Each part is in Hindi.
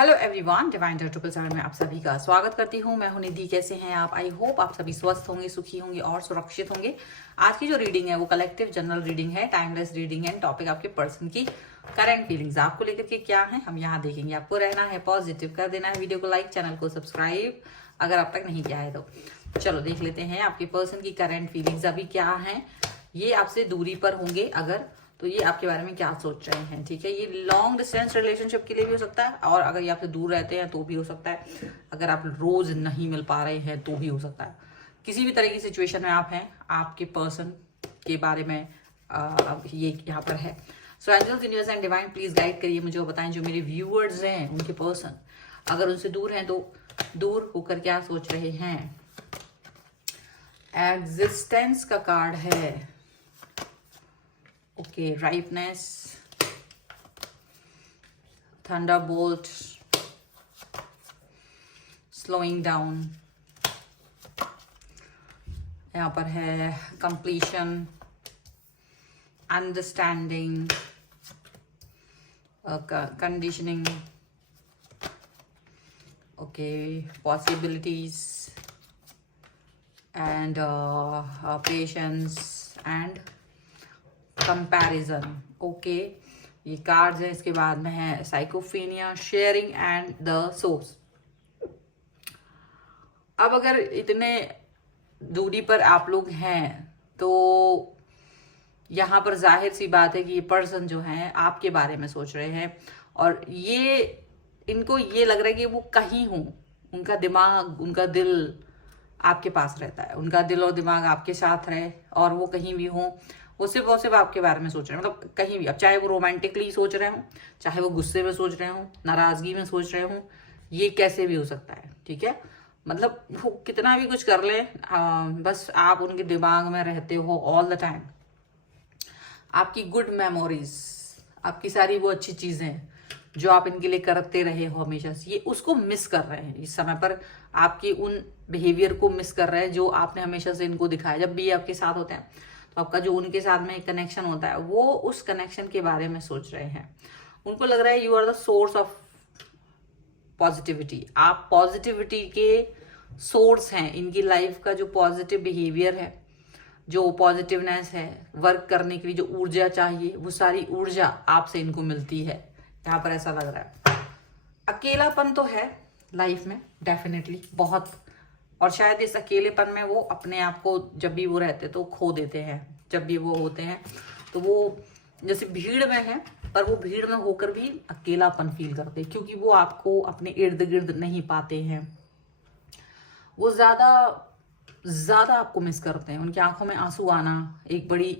Hello everyone, divine triple seven में आप सभी का स्वागत करती हूँ। मैं हूं निधि। कैसे हैं आप? आई होप आप सभी स्वस्थ होंगे, सुखी होंगे और सुरक्षित होंगे। आज की जो रीडिंग है वो कलेक्टिव जनरल रीडिंग है, टाइमलेस रीडिंग है। टॉपिक आपके पर्सन की करंट फीलिंग्स आपको लेकर के क्या है हम यहाँ देखेंगे। आपको रहना है पॉजिटिव, कर देना है वीडियो को लाइक, चैनल को सब्सक्राइब अगर अब तक नहीं किया है तो। चलो देख लेते हैं आपके पर्सन की करंट फीलिंग्स अभी क्या है। ये आपसे दूरी पर होंगे अगर, तो ये आपके बारे में क्या सोच रहे हैं। ठीक है, ये लॉन्ग डिस्टेंस रिलेशनशिप के लिए भी हो सकता है और अगर ये आपसे दूर रहते हैं तो भी हो सकता है। अगर आप रोज नहीं मिल पा रहे हैं तो भी हो सकता है। किसी भी तरह की सिचुएशन में आप हैं, आपके पर्सन के बारे में ये यहाँ पर है। So angels, universe and divine please guide करिए मुझे, बताएं जो मेरे व्यूअर्स हैं उनके पर्सन अगर उनसे दूर हैं तो दूर होकर क्या सोच रहे हैं। एग्जिस्टेंस का कार्ड है। ओके, राइपनेस, थंडरबोल्ट, स्लोइंग डाउन, यहाँ पर है completion, understanding, conditioning, okay, possibilities and patience and comparison. Okay, ये कार्ड्स है। इसके बाद में है साइकोफेनिया, शेयरिंग एंड द सोर्स। अब अगर इतने दूरी पर आप लोग हैं तो यहाँ पर जाहिर सी बात है कि ये पर्सन जो है आपके बारे में सोच रहे हैं और ये इनको ये लग रहा है कि वो कहीं हो, उनका दिमाग, उनका दिल आपके पास रहता है, उनका दिल और दिमाग आपके साथ रहे और वो कहीं भी हो, वो सिर्फ आपके बारे में सोच रहे हैं। मतलब कहीं भी, अब चाहे वो रोमांटिकली सोच रहे हो, चाहे वो गुस्से में सोच रहे हो, नाराजगी में सोच रहे हो, ये कैसे भी हो सकता है। ठीक है, मतलब वो कितना भी कुछ कर ले, बस आप उनके दिमाग में रहते हो ऑल द टाइम। आपकी गुड मेमोरीज, आपकी सारी वो अच्छी चीजें जो आप इनके लिए करते रहे हो हमेशा से, ये उसको मिस कर रहे हैं इस समय पर। आपकी उन बिहेवियर को मिस कर रहे हैं जो आपने हमेशा से इनको दिखाया। जब भी ये आपके साथ होते हैं तो आपका जो उनके साथ में कनेक्शन होता है वो उस कनेक्शन के बारे में सोच रहे हैं। उनको लग रहा है you are the source of positivity. आप पॉजिटिविटी के सोर्स हैं। इनकी लाइफ का जो पॉजिटिव बिहेवियर है, जो पॉजिटिवनेस है, वर्क करने के लिए जो ऊर्जा चाहिए, वो सारी ऊर्जा आपसे इनको मिलती है। यहाँ पर ऐसा लग रहा है अकेलापन तो है लाइफ में डेफिनेटली बहुत, और शायद इस अकेलेपन में वो अपने आप को जब भी वो रहते तो खो देते हैं। जब भी वो होते हैं तो वो जैसे भीड़ में है पर वो भीड़ में होकर भी अकेलापन फील करते हैं क्योंकि वो आपको अपने इर्द गिर्द नहीं पाते हैं। वो ज्यादा आपको मिस करते हैं। उनकी आंखों में आंसू आना एक बड़ी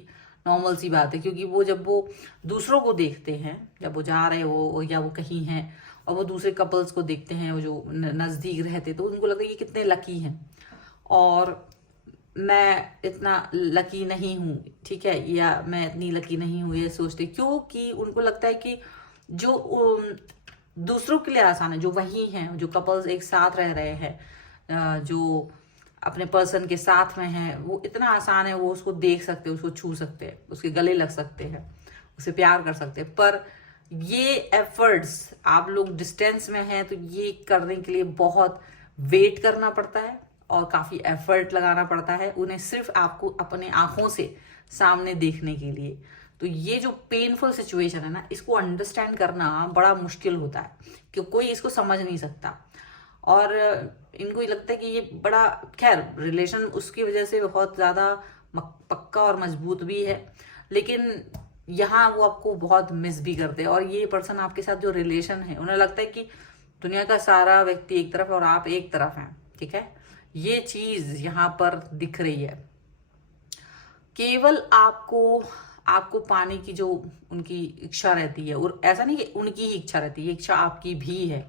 नॉर्मल सी बात है क्योंकि वो जब वो दूसरों को देखते हैं, जब वो जा रहे हो या वो कहीं हैं और वो दूसरे कपल्स को देखते हैं, वो जो नज़दीक रहते, तो उनको लगता है ये कितने लकी हैं और मैं इतना लकी नहीं हूँ। ठीक है, या मैं इतनी लकी नहीं हूँ, ये सोचते क्योंकि उनको लगता है कि जो दूसरों के लिए आसान है, जो वही हैं, जो कपल्स एक साथ रह रहे हैं, जो अपने पर्सन के साथ में है, वो इतना आसान है, वो उसको देख सकते हैं, उसको छू सकते हैं, उसके गले लग सकते हैं, उसे प्यार कर सकते हैं। पर ये एफर्ट्स, आप लोग डिस्टेंस में हैं तो ये करने के लिए बहुत वेट करना पड़ता है और काफ़ी एफर्ट लगाना पड़ता है उन्हें सिर्फ आपको अपने आंखों से सामने देखने के लिए। तो ये जो पेनफुल सिचुएशन है ना, इसको अंडरस्टैंड करना बड़ा मुश्किल होता है कि कोई इसको समझ नहीं सकता और इनको ये लगता है कि ये बड़ा, खैर रिलेशन उसकी वजह से बहुत ज़्यादा पक्का और मजबूत भी है, लेकिन यहाँ वो आपको बहुत मिस भी करते हैं। और ये पर्सन आपके साथ जो रिलेशन है, उन्हें लगता है कि दुनिया का सारा व्यक्ति एक तरफ है और आप एक तरफ हैं। ठीक है, ये चीज़ यहाँ पर दिख रही है। केवल आपको पाने की जो उनकी इच्छा रहती है, और ऐसा नहीं कि उनकी ही इच्छा रहती है, इच्छा आपकी भी है।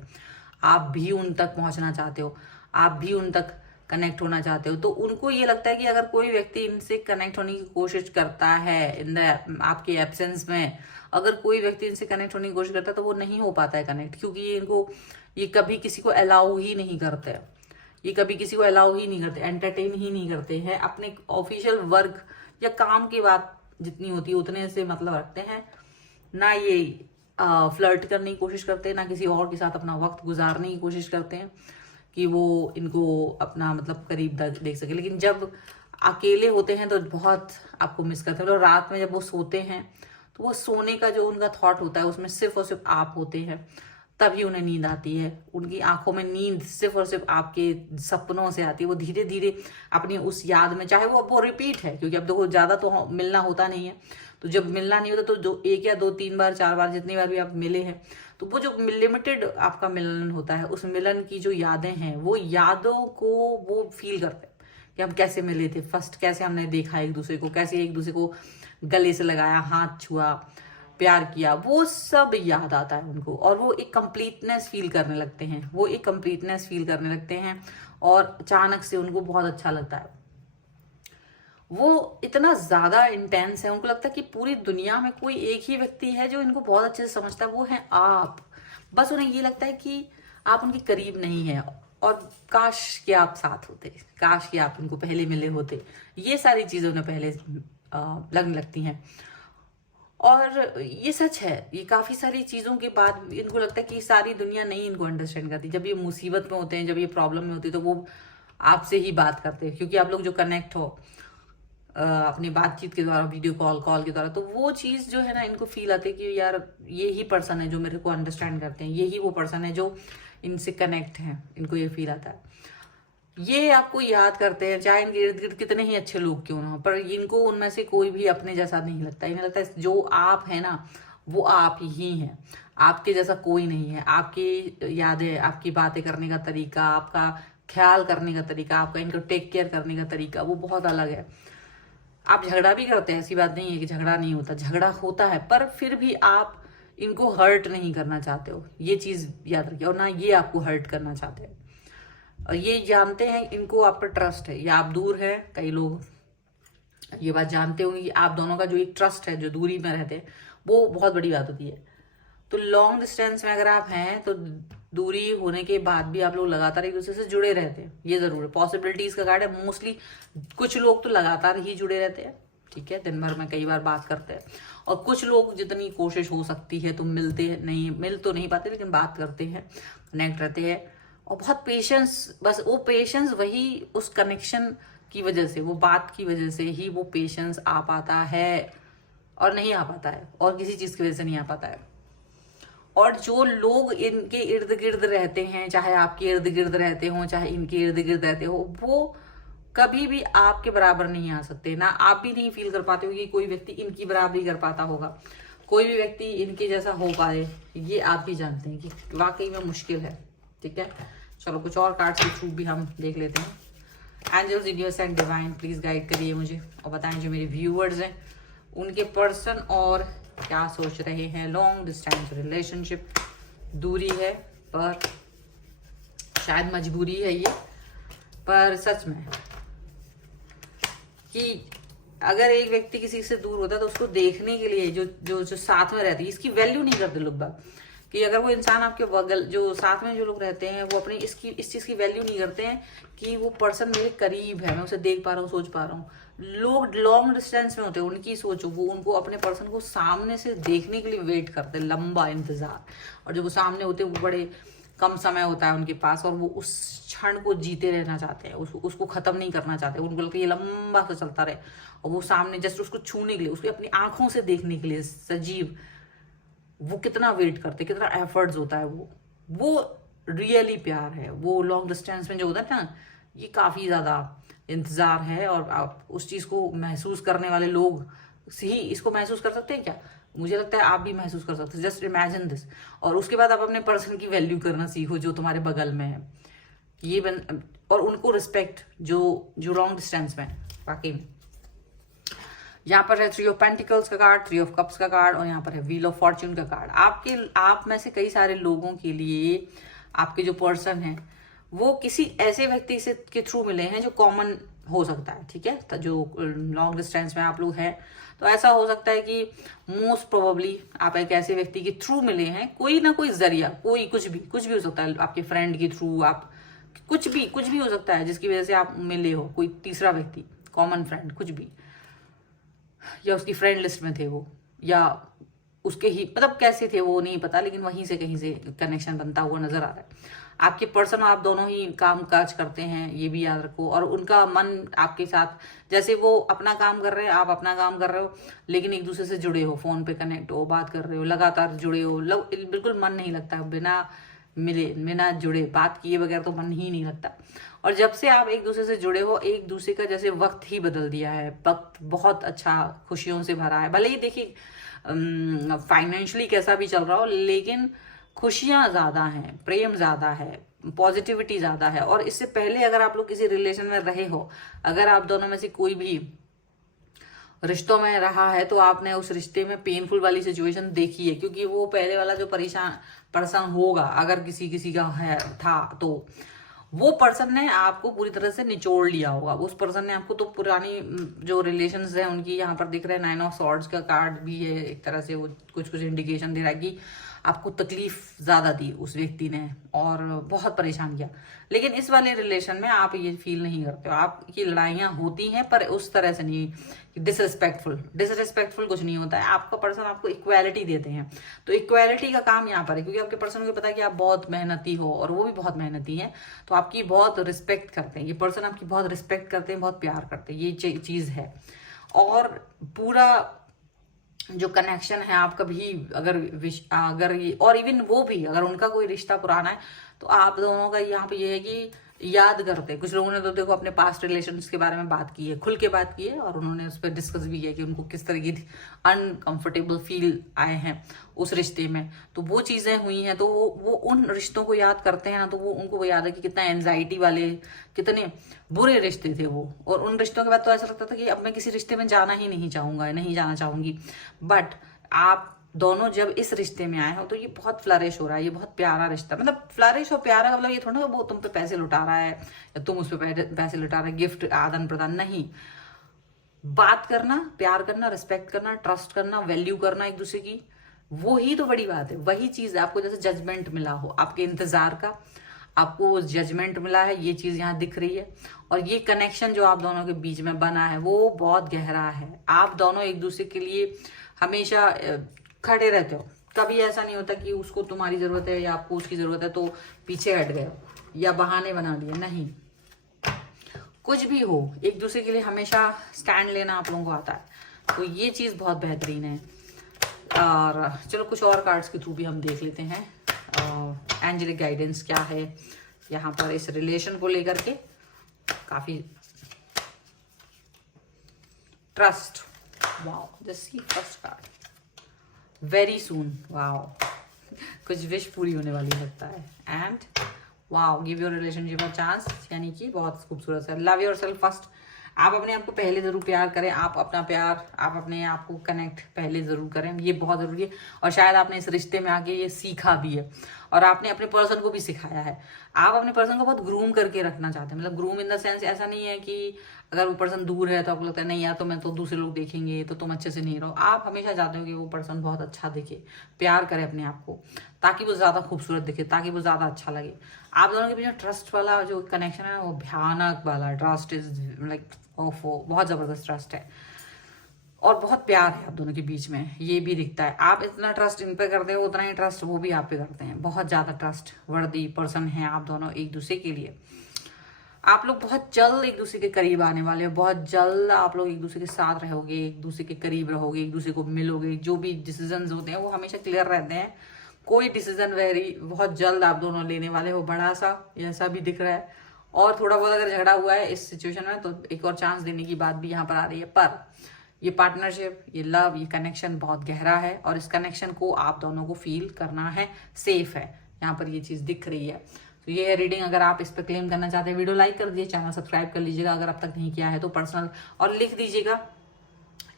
आप भी उन तक पहुंचना चाहते हो, आप भी उन तक कनेक्ट होना चाहते हो। तो उनको ये लगता है कि अगर कोई व्यक्ति इनसे कनेक्ट होने की कोशिश करता है इन द आपके एब्सेंस में, अगर कोई व्यक्ति इनसे कनेक्ट होने की कोशिश करता है तो वो नहीं हो पाता है कनेक्ट, क्योंकि ये कभी किसी को अलाउ ही नहीं करते, ये कभी किसी को अलाउ ही नहीं करते, एंटरटेन ही नहीं करते हैं। अपने ऑफिशियल वर्क या काम की बात जितनी होती है उतने से मतलब रखते हैं ना, ये फ्लर्ट करने की कोशिश करते हैं, ना किसी और के साथ अपना वक्त गुजारने की कोशिश करते हैं कि वो इनको अपना मतलब करीब देख सके। लेकिन जब अकेले होते हैं तो बहुत आपको मिस करते हैं। मतलब रात में जब वो सोते हैं तो वो सोने का जो उनका थॉट होता है उसमें सिर्फ और सिर्फ आप होते हैं, तभी उन्हें नींद आती है। उनकी आंखों में नींद सिर्फ और सिर्फ आपके सपनों से आती है। वो धीरे धीरे अपनी उस याद में, चाहे वो अब वो रिपीट है, क्योंकि अब देखो ज़्यादा तो मिलना होता नहीं है, तो जब मिलना नहीं होता तो जो एक या दो तीन बार चार बार जितनी बार भी आप मिले हैं, तो वो जो लिमिटेड आपका मिलन होता है, उस मिलन की जो यादें हैं, वो यादों को वो फील करते हैं कि हम कैसे मिले थे फर्स्ट, कैसे हमने देखा एक दूसरे को, कैसे एक दूसरे को गले से लगाया, हाथ छुआ, प्यार किया, वो सब याद आता है उनको। और वो एक कंप्लीटनेस फील करने लगते हैं, वो एक कंप्लीटनेस फील करने लगते हैं और अचानक से उनको बहुत अच्छा लगता है। वो इतना ज्यादा इंटेंस है, उनको लगता है कि पूरी दुनिया में कोई एक ही व्यक्ति है जो इनको बहुत अच्छे से समझता है, वो है आप। बस उन्हें ये लगता है कि आप उनके करीब नहीं है और काश कि आप साथ होते, काश कि आप उनको पहले मिले होते। ये सारी चीजें उन्हें पहले लगने लगती हैं। और ये सच है, ये काफी सारी चीजों के बाद इनको लगता है कि सारी दुनिया नहीं इनको अंडरस्टैंड करती। जब ये मुसीबत में होते हैं, जब ये प्रॉब्लम में होती है, तो वो आपसे ही बात करते हैं, क्योंकि आप लोग जो कनेक्ट हो अपनी बातचीत के द्वारा, वीडियो कॉल के द्वारा, तो वो चीज जो है ना, इनको फील आती है कि यार ये ही पर्सन है जो मेरे को अंडरस्टैंड करते हैं, यही वो पर्सन है जो इनसे कनेक्ट है, इनको ये फील आता है। ये आपको याद करते हैं, चाहे इनके इर्द गिर्द कितने ही अच्छे लोग क्यों ना हो, पर इनको उनमें से कोई भी अपने जैसा नहीं लगता। इन्हें लगता है जो आप है ना, वो आप ही हैं, आपके जैसा कोई नहीं है। आपकी यादें, आपकी बातें करने का तरीका, आपका ख्याल करने का तरीका, आपका इनको टेक केयर करने का तरीका, वो बहुत अलग है। आप झगड़ा भी करते हैं, ऐसी बात नहीं है कि झगड़ा नहीं होता, झगड़ा होता है, पर फिर भी आप इनको हर्ट नहीं करना चाहते हो, ये चीज याद रखिए। और ना ये आपको हर्ट करना चाहते हैं, और ये जानते हैं, इनको आप पर ट्रस्ट है। या आप दूर हैं, कई लोग ये बात जानते होंगे कि आप दोनों का जो एक ट्रस्ट है, जो दूरी में रहते हैं, वो बहुत बड़ी बात होती है। तो लॉन्ग डिस्टेंस में अगर आप हैं तो दूरी होने के बाद भी आप लोग लगातार एक दूसरे से जुड़े रहते हैं, ये जरूर है। पॉसिबिलिटीज का कार्ड है, मोस्टली कुछ लोग तो लगातार ही जुड़े रहते हैं, ठीक है, दिन भर में कई बार बात करते हैं। और कुछ लोग जितनी कोशिश हो सकती है तो मिल तो नहीं पाते, लेकिन बात करते हैं, कनेक्ट रहते हैं। और बहुत पेशेंस, बस वो पेशेंस वही उस कनेक्शन की वजह से, वो बात की वजह से ही वो पेशेंस आ पाता है, और नहीं आ पाता है, और किसी चीज की वजह से नहीं आ पाता है। और जो लोग इनके इर्द गिर्द रहते हैं, चाहे आपके इर्द गिर्द रहते हो, चाहे इनके इर्द गिर्द रहते हो, वो कभी भी आपके बराबर नहीं आ सकते। ना आप भी नहीं फील कर पाते हो कि कोई व्यक्ति इनकी बराबरी कर पाता होगा, कोई भी व्यक्ति इनके जैसा हो पाए, ये आप भी जानते हैं कि वाकई में मुश्किल है, ठीक है। चलो कुछ और कार्ड्स के थ्रू भी हम देख लेते हैं। Angels, universe and divine, please guide करिए मुझे और बताएं जो मेरे व्यूअर्स हैं उनके पर्सन और क्या सोच रहे हैं। लॉन्ग डिस्टेंस रिलेशनशिप, दूरी है, पर शायद मजबूरी है ये, पर सच में कि अगर एक व्यक्ति किसी से दूर होता है तो उसको देखने के लिए जो साथ में रहती है, इसकी वैल्यू नहीं करते लोग बात, कि अगर वो इंसान आपके बगल, जो साथ में जो लोग रहते हैं, वो अपनी इस चीज की वैल्यू नहीं करते हैं कि वो पर्सन मेरे करीब है, मैं उसे देख पा रहा हूँ, सोच पा रहा हूँ। लोग लॉन्ग डिस्टेंस में होते हैं, उनकी सोचो, वो उनको अपने पर्सन को सामने से देखने के लिए वेट करते हैं, लंबा इंतजार। और जब वो सामने होते हैं, वो बड़े कम समय होता है उनके पास, और वो उस क्षण को जीते रहना चाहते हैं, उसको खत्म नहीं करना चाहते। उनको लगता है ये लंबा सा चलता रहे, और वो सामने जस्ट उसको छूने के लिए, उसको अपनी आंखों से देखने के लिए सजीव, वो कितना वेट करते, कितना एफर्ट्स होता है। वो रियली प्यार है। वो लॉन्ग डिस्टेंस में जो होता है ना, ये काफी ज्यादा इंतजार है, और आप उस चीज को महसूस करने वाले लोग ही इसको महसूस कर सकते हैं क्या? मुझे लगता है आप भी महसूस कर सकते हैं। Just imagine this. और उसके बाद आप अपने पर्सन की वैल्यू करना सीखो जो तुम्हारे बगल में है, और उनको रिस्पेक्ट जो लॉन्ग डिस्टेंस में वाकई में। यहाँ पर है 3 ऑफ पेंटिकल्स का कार्ड, 3 ऑफ कप्स का कार्ड, और यहाँ पर है व्हील ऑफ फॉर्च्यून का कार्ड। आप में से कई सारे लोगों के लिए आपके जो पर्सन है वो किसी ऐसे व्यक्ति से के थ्रू मिले हैं जो कॉमन हो सकता है, ठीक है। तो जो लॉन्ग डिस्टेंस में आप लोग हैं, तो ऐसा हो सकता है कि मोस्ट प्रोबेबली आप एक ऐसे व्यक्ति के थ्रू मिले हैं, कोई ना कोई जरिया, कोई कुछ भी हो सकता है, आपके फ्रेंड के थ्रू, आप कुछ भी हो सकता है जिसकी वजह से आप मिले हो, कोई तीसरा व्यक्ति, कॉमन फ्रेंड, कुछ भी, या उसकी फ्रेंड लिस्ट में थे वो, या उसके ही मतलब कैसे थे वो नहीं पता, लेकिन वहीं से कहीं से कनेक्शन बनता हुआ नजर आ रहा है। आपके पर्सन आप दोनों ही काम काज करते हैं, ये भी याद रखो। और उनका मन आपके साथ, जैसे वो अपना काम कर रहे हैं, आप अपना काम कर रहे हो, लेकिन एक दूसरे से जुड़े हो, फोन पे कनेक्ट हो, बात कर रहे हो, लगातार जुड़े हो, बिल्कुल मन नहीं लगता बिना मिले, बिना जुड़े, बात किए बगैर तो मन ही नहीं लगता। और जब से आप एक दूसरे से जुड़े हो, एक दूसरे का जैसे वक्त ही बदल दिया है, वक्त बहुत अच्छा खुशियों से भरा है। भले ही देखिए फाइनेंशियली कैसा भी चल रहा हो, लेकिन खुशियां ज्यादा हैं, प्रेम ज्यादा है, पॉजिटिविटी ज्यादा है। और इससे पहले अगर आप लोग किसी रिलेशन में रहे हो, अगर आप दोनों में से कोई भी रिश्तों में रहा है, तो आपने उस रिश्ते में पेनफुल वाली सिचुएशन देखी है, क्योंकि वो पहले वाला जो परेशान पर्सन होगा, अगर किसी किसी का है था, तो वो पर्सन ने आपको पूरी तरह से निचोड़ लिया होगा। उस पर्सन ने आपको, तो पुरानी जो रिलेशंस है उनकी यहाँ पर दिख रहा है 9 ऑफ सॉर्ड्स का कार्ड भी है, एक तरह से वो कुछ कुछ इंडिकेशन दे रहा है कि आपको तकलीफ ज्यादा दी उस व्यक्ति ने और बहुत परेशान किया। लेकिन इस वाले रिलेशन में आप ये फील नहीं करते हो। आपकी लड़ाइयां होती हैं पर उस तरह से नहीं, डिसरिस्पेक्टफुल कुछ नहीं होता है। आपका पर्सन आपको इक्वालिटी देते हैं, तो इक्वालिटी का काम यहाँ पर है, क्योंकि आपके पर्सन को पता है कि आप बहुत मेहनती हो और वो भी बहुत मेहनती हैं, तो आपकी बहुत रिस्पेक्ट करते हैं। ये पर्सन आपकी बहुत रिस्पेक्ट करते हैं, बहुत प्यार करते हैं, ये चीज है। और पूरा जो कनेक्शन है आप कभी अगर ये, और इवन वो भी अगर उनका कोई रिश्ता पुराना है, तो आप दोनों का यहाँ पे ये है कि याद करते हैं। कुछ लोगों ने तो देखो अपने पास्ट रिलेशंस के बारे में बात की है, खुल के बात की है, और उन्होंने उस पर डिस्कस भी किया कि उनको किस तरह की अनकंफर्टेबल फील आए हैं उस रिश्ते में, तो वो चीजें हुई हैं। तो वो उन रिश्तों को याद करते हैं ना, तो वो उनको वो याद है कि कितना एंजाइटी वाले, कितने बुरे रिश्ते थे वो। और उन रिश्तों के बाद तो ऐसा लगता था कि अब मैं किसी रिश्ते में जाना ही नहीं चाहूंगा, नहीं जाना चाहूंगी। बट आप दोनों जब इस रिश्ते में आए हो, तो ये बहुत फ्लरिश हो रहा है, ये बहुत प्यारा रिश्ता। मतलब फ्लरिश और प्यारा का मतलब ये थोड़ा वो तुम पे पैसे लुटा रहा है या तुम उस पे पैसे लुटा रहे, गिफ्ट आदान प्रदान नहीं। बात करना, प्यार करना, रिस्पेक्ट करना, ट्रस्ट करना, वैल्यू करना एक दूसरे की, वो ही तो बड़ी बात है। वही चीज आपको जैसे जजमेंट मिला हो आपके इंतजार का, आपको जजमेंट मिला है, ये चीज यहाँ दिख रही है। और ये कनेक्शन जो आप दोनों के बीच में बना है वो बहुत गहरा है। आप दोनों एक दूसरे के लिए हमेशा खड़े रहते हो, कभी ऐसा नहीं होता कि उसको तुम्हारी जरूरत है या आपको उसकी जरूरत है तो पीछे हट गए या बहाने बना लिए, नहीं। कुछ भी हो, एक दूसरे के लिए हमेशा स्टैंड लेना आप लोगों को आता है, तो ये चीज बहुत बेहतरीन है। और चलो कुछ और कार्ड्स के थ्रू भी हम देख लेते हैं एंजेलिक गाइडेंस क्या है यहाँ पर इस रिलेशन को लेकर के। काफी trust, wow, just see first card, very soon, wow, कुछ विश पूरी होने वाली लगता है। And wow, give your relationship a chance, यानी कि बहुत खूबसूरत है। लव योर सेल्फ फर्स्ट, आप अपने आप को पहले जरूर प्यार करें, आप अपना प्यार, आप अपने आप को कनेक्ट पहले जरूर करें, ये बहुत जरूरी है। और शायद आपने इस रिश्ते में आके ये सीखा भी है और आपने अपने पर्सन को भी सिखाया है। आप अपने पर्सन को बहुत ग्रूम करके रखना चाहते हैं, मतलब ग्रूम इन द सेंस ऐसा नहीं है कि अगर वो पर्सन दूर है तो आपको लगता है नहीं यार, तो मैं तो दूसरे लोग देखेंगे तो तुम अच्छे से नहीं रहो। आप हमेशा चाहते हो कि वो पर्सन बहुत अच्छा दिखे, प्यार करे अपने आप को, ताकि वो ज्यादा खूबसूरत दिखे, ताकि वो ज्यादा अच्छा लगे। आप दोनों के बीच में ट्रस्ट वाला जो कनेक्शन है वो भयानक वाला ट्रस्ट इज लाइक ओफो, बहुत जबरदस्त ट्रस्ट है और बहुत प्यार है आप दोनों के बीच में, ये भी दिखता है। आप इतना ट्रस्ट इन पे करते हो, उतना ही ट्रस्ट वो भी आप पे करते हैं। बहुत ज्यादा ट्रस्ट वर्दी पर्सन है आप दोनों एक दूसरे के लिए। आप लोग बहुत जल्द एक दूसरे के करीब आने वाले हो, बहुत जल्द आप लोग एक दूसरे के साथ रहोगे, एक दूसरे के करीब रहोगे, एक दूसरे को मिलोगे। जो भी डिसीजंस होते हैं वो हमेशा क्लियर रहते हैं। कोई डिसीजन बहुत जल्द आप दोनों लेने वाले हो, बड़ा सा, ऐसा भी दिख रहा है। और थोड़ा बहुत अगर झगड़ा हुआ है इस सिचुएशन में तो एक और चांस देने की बात भी यहाँ पर आ रही है। पर ये पार्टनरशिप, ये लव, ये कनेक्शन बहुत गहरा है और इस कनेक्शन को आप दोनों को फील करना है, सेफ है, यहाँ पर ये चीज दिख रही है। तो ये रीडिंग अगर आप इस पर क्लेम करना चाहते हैं, वीडियो लाइक कर दीजिए, चैनल सब्सक्राइब कर लीजिएगा अगर अब तक नहीं किया है तो, पर्सनल, और लिख दीजिएगा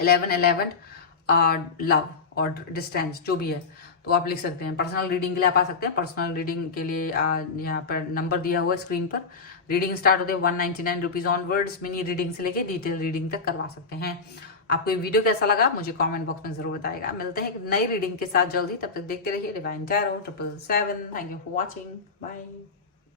1111 लव और डिस्टेंस जो भी है तो आप लिख सकते हैं। पर्सनल रीडिंग के लिए आप आ सकते हैं। पर्सनल रीडिंग के लिए यहाँ पर नंबर दिया हुआ है स्क्रीन पर। रीडिंग स्टार्ट होते हैं 199 रुपीज ऑनवर्ड्स। मिनी रीडिंग से लेके डिटेल रीडिंग तक करवा सकते हैं। आपको ये वीडियो कैसा लगा मुझे कमेंट बॉक्स में जरूर बताएगा। मिलते हैं एक नई रीडिंग के साथ जल्दी, तब तक देखते रहिए divine tarot 777। Thank you for watching, bye.